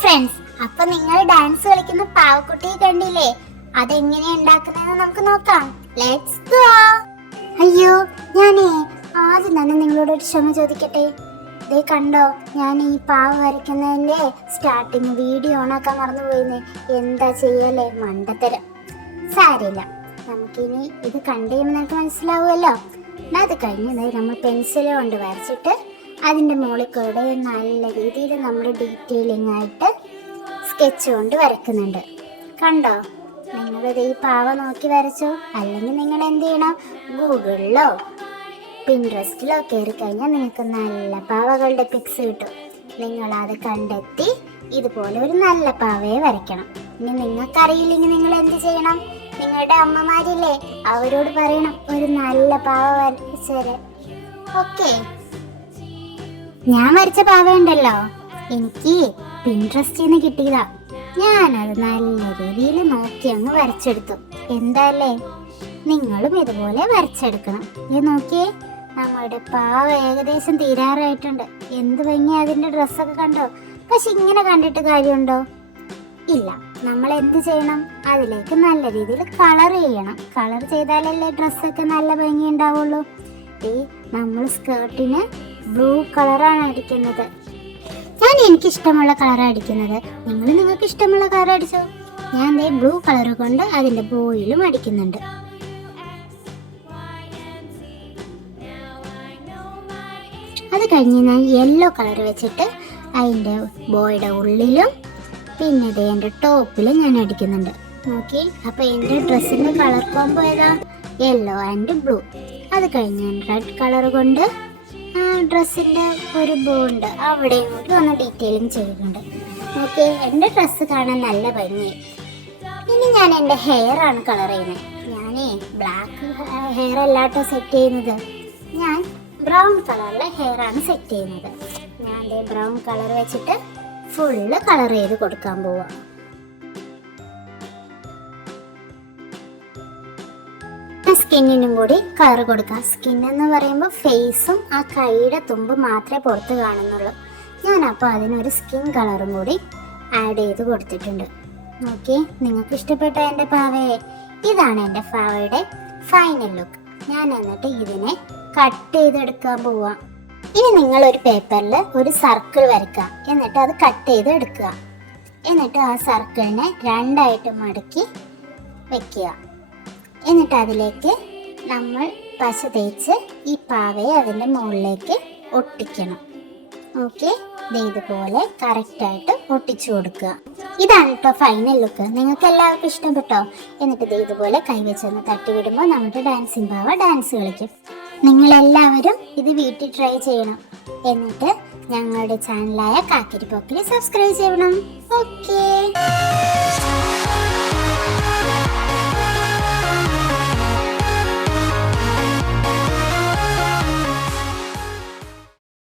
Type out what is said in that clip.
Friends, അപ്പൊ നിങ്ങൾ dance കളിക്കുന്ന പാവക്കുട്ടിയെ കണ്ടില്ലേ? അതെങ്ങനെയാ ഉണ്ടാക്കുന്നതെന്ന് നമുക്ക് നോക്കാം. Let's go. അയ്യോ, ഞാനേ ആദ്യം തന്നെ നിങ്ങളോട് ഒരു ക്ഷമ ചോദിക്കട്ടെ. ദേ കണ്ടോ, ഞാൻ ഈ പാവ വരയ്ക്കുന്നതിന്റെ സ്റ്റാർട്ടിങ് വീഡിയോ ഓണാക്കാൻ മറന്നുപോയിന്ന്. എന്താ ചെയ്യല്ലേ, മണ്ടത്തരം. സാരില്ല, നമുക്കിനി ഇത് കണ്ടു കഴിയുമ്പോൾ നമുക്ക് മനസ്സിലാവുമല്ലോ. അത് കഴിഞ്ഞത് നമ്മൾ പെൻസിൽ കൊണ്ട് വരച്ചിട്ട് അതിൻ്റെ മുകളിൽ കൂടെ നല്ല രീതിയിൽ നമ്മൾ ഡീറ്റെയിലിംഗ് ആയിട്ട് സ്കെച്ച് കൊണ്ട് വരയ്ക്കുന്നുണ്ട്. കണ്ടോ? നിങ്ങളിത് ഈ പാവ നോക്കി വരച്ചോ. അല്ലെങ്കിൽ നിങ്ങൾ എന്ത് ചെയ്യണം, ഗൂഗിളിലോ പിൻട്രസ്റ്റിലോ കയറി കഴിഞ്ഞാൽ നിങ്ങൾക്ക് നല്ല പാവകളുടെ പിക്സ് കിട്ടും. നിങ്ങളത് കണ്ടെത്തി ഇതുപോലെ ഒരു നല്ല പാവയെ വരയ്ക്കണം. ഇനി നിങ്ങൾക്കറിയില്ലെങ്കിൽ നിങ്ങൾ എന്ത് ചെയ്യണം, നിങ്ങളുടെ അമ്മമാരില്ലേ അവരോട് പറയണം ഒരു നല്ല പാവ വരച്ചു തരാൻ. ഓക്കെ, ഞാൻ വരച്ച പാവയുണ്ടല്ലോ, എനിക്ക് പിൻട്രസ്റ്റിൽ നിന്ന് കിട്ടിയതാ. ഞാനത് നല്ല രീതിയിൽ നോക്കി അങ്ങ് വരച്ചെടുത്തു. എന്താല്ലേ, നിങ്ങളും ഇതുപോലെ വരച്ചെടുക്കണം. ഇത് നോക്കിയേ, നമ്മുടെ പാവ ഏകദേശം തീരാറായിട്ടുണ്ട്. എന്ത് ഭംഗി അതിന്റെ ഡ്രസ്സൊക്കെ കണ്ടോ? പക്ഷെ ഇങ്ങനെ കണ്ടിട്ട് കാര്യമുണ്ടോ? ഇല്ല. നമ്മൾ എന്ത് ചെയ്യണം, അതിലേക്ക് നല്ല രീതിയിൽ കളർ ചെയ്യണം. കളർ ചെയ്താലല്ലേ ഡ്രസ്സൊക്കെ നല്ല ഭംഗി ഉണ്ടാവുള്ളൂ. നമ്മൾ സ്കേർട്ടിന് ബ്ലൂ കളറാണ് അടിക്കുന്നത്. ഞാൻ എനിക്കിഷ്ടമുള്ള കളറാണ് അടിക്കുന്നത്. നിങ്ങൾക്ക് ഇഷ്ടമുള്ള കളർ അടിച്ചോ. ഞാൻ ബ്ലൂ കളർ കൊണ്ട് അതിന്റെ ബോയിലും അടിക്കുന്നുണ്ട്. അത് കഴിഞ്ഞ് ഞാൻ യെല്ലോ കളർ വെച്ചിട്ട് അതിന്റെ ബോയുടെ ഉള്ളിലും പിന്നെ എൻ്റെ ടോപ്പിലും ഞാൻ അടിക്കുന്നുണ്ട്. നോക്കി, അപ്പൊ എൻ്റെ ഡ്രസ്സിന്റെ കളർ കോംബോ ഏതാ? Yellow and blue. അത് കഴിഞ്ഞ് ഞാൻ റെഡ് കളർ കൊണ്ട് ഡ്രസ്സിന്റെ ഒരു ബോ ഉണ്ട്, അവിടെയും കൂടി ഒന്ന് ഡീറ്റെയിലിംഗ് ചെയ്തിട്ടുണ്ട്. ഓക്കെ, എൻ്റെ ഡ്രസ്സ് കാണാൻ നല്ല ഭംഗിയായി. ഇനി ഞാൻ എൻ്റെ ഹെയർ ആണ് കളർ ചെയ്യുന്നത്. ഞാനേ ബ്ലാക്ക് ഹെയർ അല്ലാട്ടോ സെറ്റ് ചെയ്യുന്നത്, ഞാൻ ബ്രൗൺ കളറിലെ ഹെയർ ആണ് സെറ്റ് ചെയ്യുന്നത്. ഞാൻ ബ്രൗൺ കളർ വെച്ചിട്ട് ഫുള്ള് കളർ ചെയ്ത് കൊടുക്കാൻ പോവാം. സ്കിന്നിനും കൂടി കളർ കൊടുക്കാം. സ്കിൻ എന്ന് പറയുമ്പോൾ ഫേസും ആ കൈയുടെ തുമ്പ് മാത്രമേ പുറത്ത് കാണുന്നുള്ളൂ. ഞാനപ്പോൾ അതിനൊരു സ്കിൻ കളറും കൂടി ആഡ് ചെയ്ത് കൊടുത്തിട്ടുണ്ട്. നോക്കി, നിങ്ങൾക്ക് ഇഷ്ടപ്പെട്ട എൻ്റെ പാവയെ? ഇതാണ് എൻ്റെ പാവയുടെ ഫൈനൽ ലുക്ക്. ഞാൻ എന്നിട്ട് ഇതിനെ കട്ട് ചെയ്തെടുക്കാൻ പോവാം. ഇനി നിങ്ങൾ ഒരു പേപ്പറിൽ ഒരു സർക്കിൾ വരയ്ക്കുക, എന്നിട്ട് അത് കട്ട് ചെയ്ത് എടുക്കുക. എന്നിട്ട് ആ സർക്കിളിനെ രണ്ടായിട്ട് മടക്കി വെക്കുക. എന്നിട്ട് അതിലേക്ക് നമ്മൾ പശ തേച്ച് ഈ പാവയെ അതിൻ്റെ മുകളിലേക്ക് ഒട്ടിക്കണം. ഓക്കെ, ഇതുപോലെ കറക്റ്റായിട്ട് ഒട്ടിച്ചു കൊടുക്കുക. ഇതാണ് കേട്ടോ ഫൈനൽ ലുക്ക്. നിങ്ങൾക്ക് എല്ലാവർക്കും ഇഷ്ടപ്പെട്ടോ? എന്നിട്ട് ഇതുപോലെ കൈവച്ചൊന്ന് തട്ടി വിടുമ്പോൾ നമ്മുടെ ഡാൻസിങ് പാവ ഡാൻസ് കളിക്കും. നിങ്ങളെല്ലാവരും ഇത് വീട്ടിൽ ട്രൈ ചെയ്യണം. എന്നിട്ട് ഞങ്ങളുടെ ചാനലായ കാക്കിരി പോക്കിരി സബ്സ്ക്രൈബ് ചെയ്യണം. ഓക്കെ.